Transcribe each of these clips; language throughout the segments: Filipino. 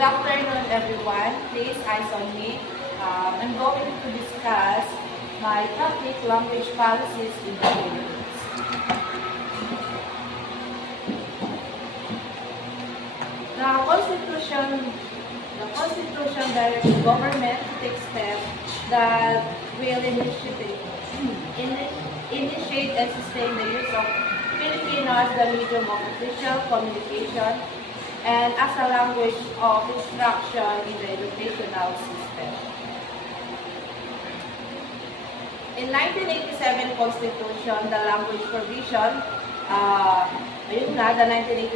Good afternoon, everyone. Please eyes on me. I'm going to discuss my topic, language policies in the Philippines. The Constitution directs the government to take steps that will initiate and sustain the use of Filipino as the medium of official communication and as a language of instruction in the educational system. In 1987 Constitution, the language provision, the 1987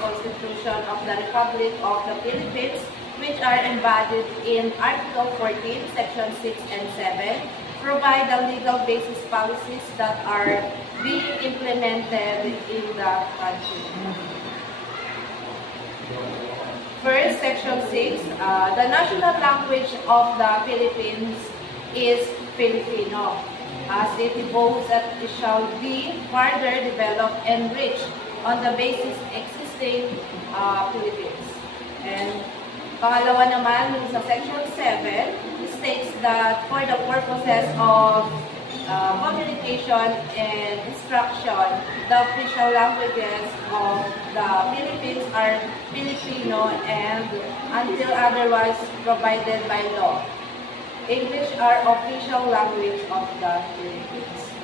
Constitution of the Republic of the Philippines, which are embodied in Article 14, Section 6 and 7, provide the legal basis policies that are being implemented in the country. First, Section 6, the national language of the Philippines is Filipino, as it devotes that it shall be further developed and enriched on the basis existing Philippines. And pangalawa naman, sa Section 7, it states that for the purposes of communication and instruction, the official languages of the Philippines are Filipino and until otherwise provided by law. English are official language of the Philippines.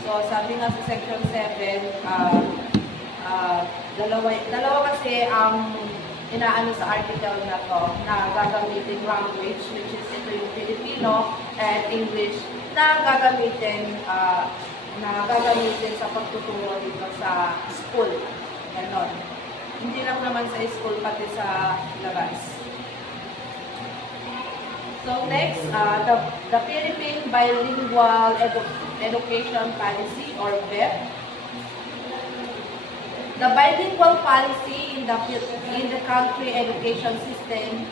So, sabi nga sa Section 7, dalawa kasi ang inaano sa article na to na gagamitin language, which is ito yung Filipino and English na gagamitin sa pagtuturo dito sa school. Ganon. Hindi lang naman sa school, pati sa labas. So next, the Philippine Bilingual Education Policy or BEP. The bilingual policy in the country education system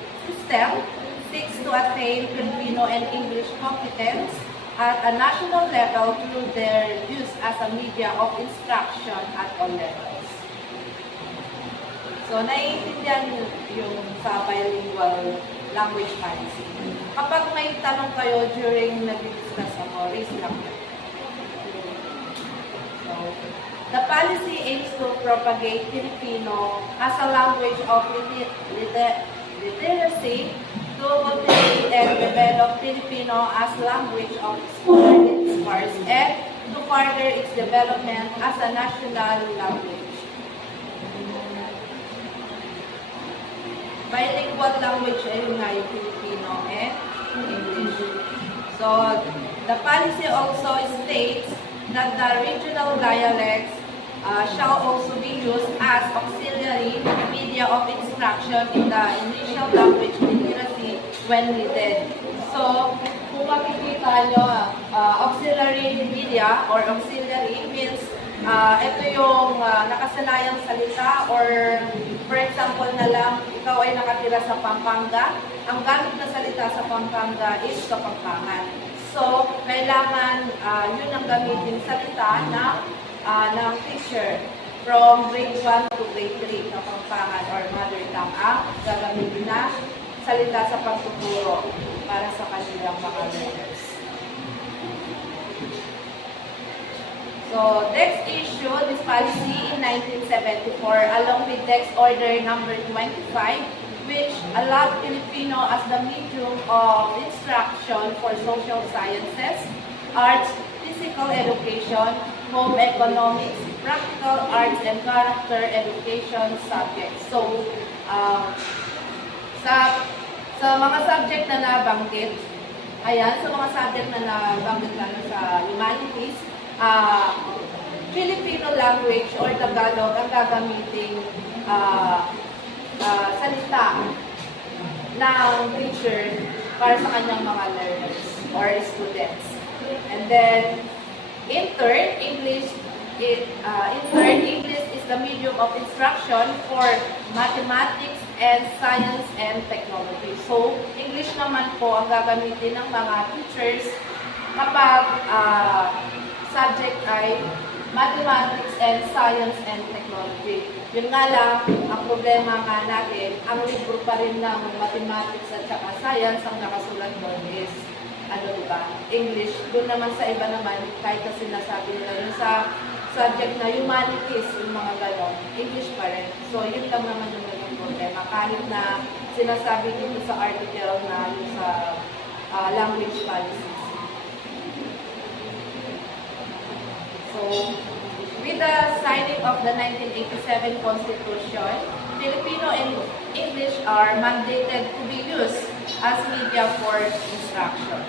seeks to attain Filipino and English competence at a national level through their use as a media of instruction at all levels. So, naiintindihan yung sa bilingual language policy. Kapag may tanong kayo during nag-discuss ako, raise lang. So, the policy aims to propagate Filipino as a language of literacy, to cultivate and develop Filipino as language of scholarly discourse, and to further its development as a national language. Bilingual language ay yung Filipino and English. So, the policy also states that the regional dialects shall also be used as auxiliary media of instruction in the initial language literacy when needed. So, kung makikita nyo, auxiliary media or auxiliary means ito yung nakasanayang salita or for example na lang, ikaw ay nakatira sa Pampanga, ang gamit na salita sa Pampanga is Kapampangan. So, kailangan yun ang gamitin salita ng teacher from grade 1 to grade 3 na Kapampangan or mother tongue ang gagamitin na salita sa pagtuturo para sa kanilang mga learners. So, next issue, this policy in 1974, along with Text Order number 25, which allowed Filipino as the medium of instruction for social sciences, arts, physical education, home economics, practical arts, and character education subjects. So, sa mga subject na nabanggit, ayan, sa mga subject na nabanggit lalo sa humanities, Filipino language or Tagalog ang gagamiting salita ng teacher para sa kanyang mga learners or students. And then, in turn, English is the medium of instruction for mathematics and science and technology. So, English naman po ang gagamitin ng mga teachers kapag subject ay mathematics and science and technology. Yun nga lang, ang problema nga natin, ang libro pa rin ng mathematics at saka science ang nakasulat doon is, diba, English. Doon naman sa iba naman, kahit na sinasabi nila yun sa subject na humanities, yung mga ganon, English pa rin. So, yun lang naman yung naging problema. Kahit na sinasabi dito sa article na yung sa language policies. So, with the signing of the 1987 Constitution, Filipino and English are mandated to be used as media for instructions.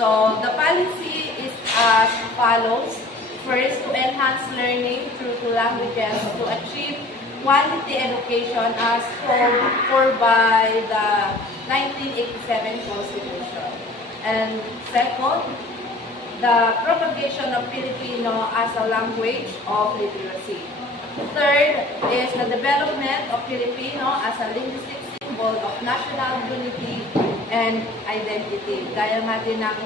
So, the policy is as follows. First, to enhance learning through two languages to achieve quality education as called for by the 1987 Constitution. And second, the propagation of Filipino as a language of literacy. Third is the development of Filipino as a linguistic symbol of national unity and identity. Gaya nga din ng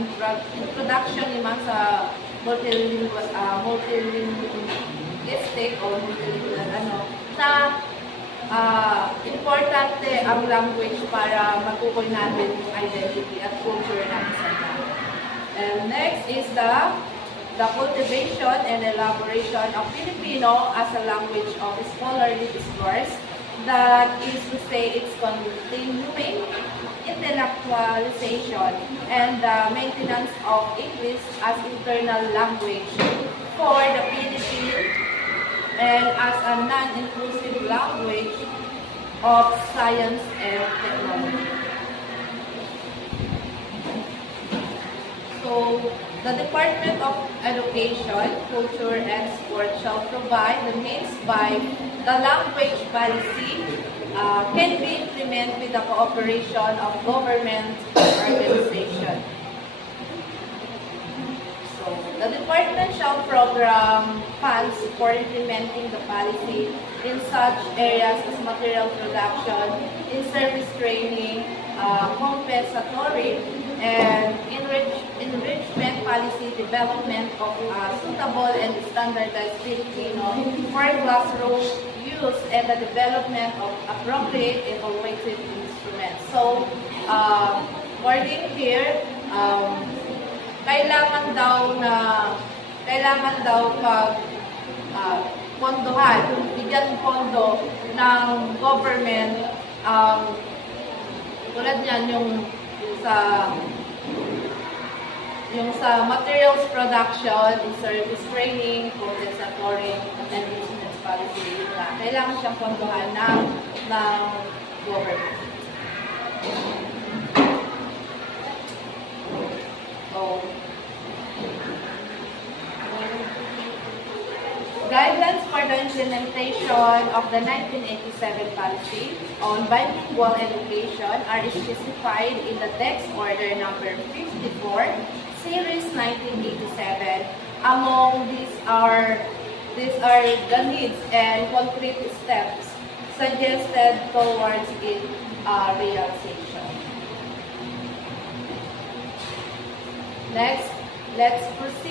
introduction naman sa multilingualistic o multilingual na importante ang language para matukoy natin yung identity at culture natin sa bansa. And next is the cultivation and elaboration of Filipino as a language of scholarly discourse, that is to say its continuing intellectualization and the maintenance of English as internal language for the Philippines and as a non-inclusive language of science and technology. So, the Department of Education, Culture, and Sport shall provide the means by the language policy can be implemented with the cooperation of government organizations. So, the department shall program funds for implementing the policy in such areas as material production, in-service training, compensatory, and enrichment policy development of suitable and standardized Filipino for classroom use and the development of appropriate evaluative instruments. So, wording here, kailangan daw pag pondohan, bigyan pondo ng government, tulad niyan yung sa materials production, in service training, compensatory, and instruments policy, yun na. Kailangan siyang pondohan ng government. So, guidelines for the implementation of the 1987 policy on bilingual education are specified in the text order number 54, series 1987. Among these are the needs and concrete steps suggested towards its realization. Next, let's proceed